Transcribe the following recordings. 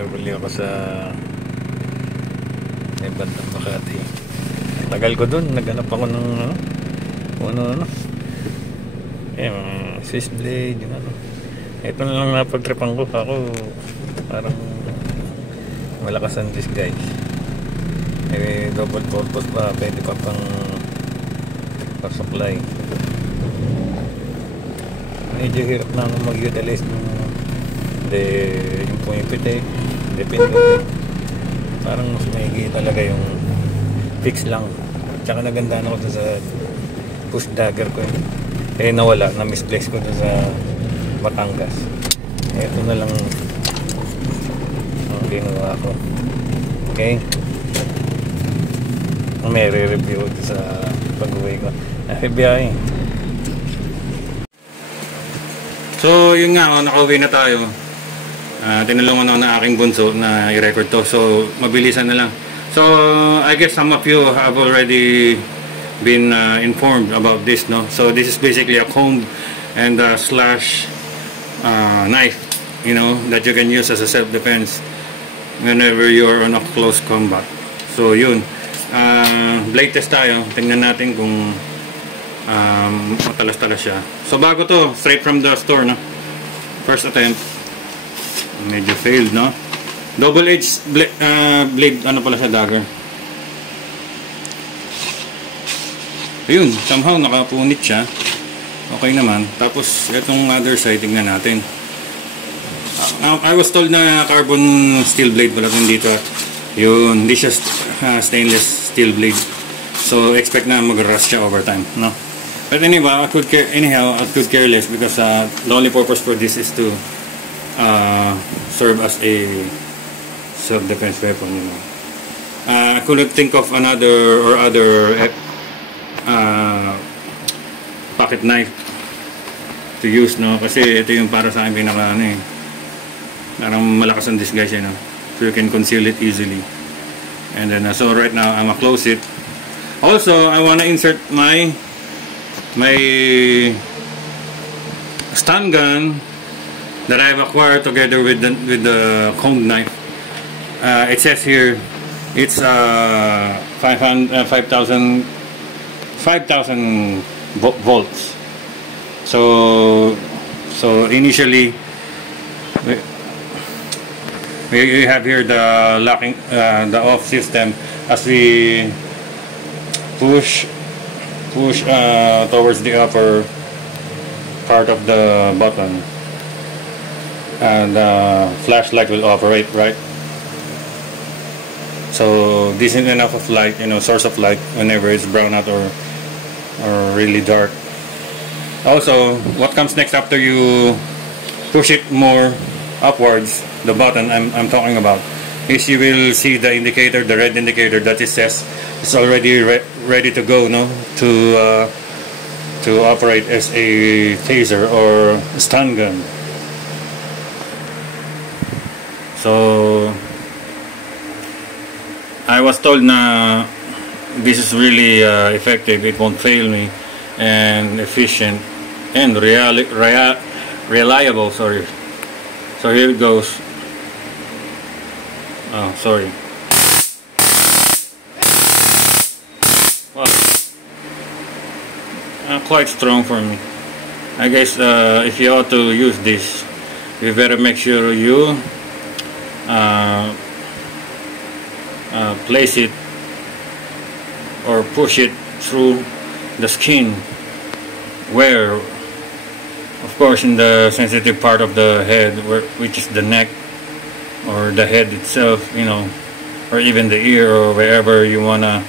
pinabili ako sa bandang Makati. Tagal ko dun, naghanap ako ng ano Swiss blade, yung ano. Ito na lang napagtripan ko. Ako parang malakas ang disc, guys. Double purpose pa, pwede pa pang supply. Medyo hirap na mag-utilize ng yung pumipitik, depende. Parang mas maigi talaga yung fix lang. Tsaka naganda ako sa push dagger ko nawala, na-misplace ko sa Batangas. Ito na lang ang ginawa ko. Okay, may re-review sa pag-uwi ko. FBI. So yun nga, nakauwi na tayo. Tinulungan ako ng aking bunso na i-record to, so mabilisan na lang. So I guess some of you have already been informed about this, no? So this is basically a comb and a slash knife, you know, that you can use as a self-defense whenever you're on a close combat. So yun, blade test tayo. Tingnan natin kung matalas-talas siya. So bago to, straight from the store, no? First attempt. Medyo failed, no? Double-edged blade, ano pala siya, dagger. Ayun, somehow nakapunit siya. Okay naman. Tapos itong other side, tingnan natin. I was told na carbon steel blade pala dito. Yun, hindi siya stainless steel blade. So expect na mag-rust siya over time, no? But anyway, I could care less because the only purpose for this is to serve as a self-defense weapon, you know. I couldn't think of other pocket knife to use, no? Kasi ito yung para sa akin pinaka parang malakas ang disguise, you know? So you can conceal it easily. And then so right now I'm gonna close it. Also, I wanna insert my stun gun that I've acquired together with the combed knife. It says here it's 5,000 volts. So initially we have here the locking, the off system as we push towards the upper part of the button, and the flashlight will operate, right? So this is enough of light, you know, source of light whenever it's brown out or really dark. Also, what comes next after you push it more upwards, the button I'm talking about, is you will see the indicator, the red indicator that it says it's already ready to go, no, to operate as a taser or stun gun. So I was told na this is really effective, it won't fail me, and efficient and reliable. Sorry. So here it goes. Oh, sorry. Wow. Quite strong for me. I guess if you ought to use this, you better make sure you place it or push it through the skin, where, of course, in the sensitive part of the head, which is the neck or the head itself, you know, or even the ear or wherever you wanna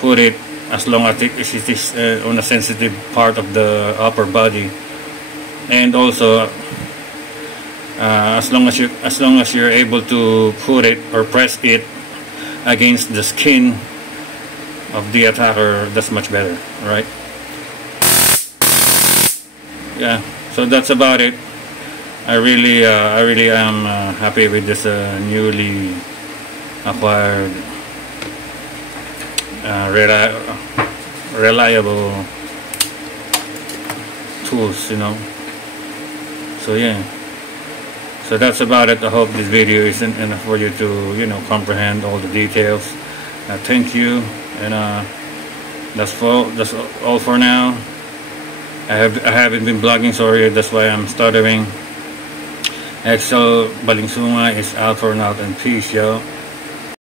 put it, as long as it is on a sensitive part of the upper body. And also as long as you're able to put it or press it against the skin of the attacker, that's much better, right? Yeah, so that's about it. I really am happy with this newly acquired reliable tools, you know. So yeah, So that's about it. I hope this video isn't enough for you to, you know, comprehend all the details. Thank you, and that's all for now. I haven't been blogging, sorry, that's why I'm stuttering. Excel Balingsunga is out for now, and peace, yo.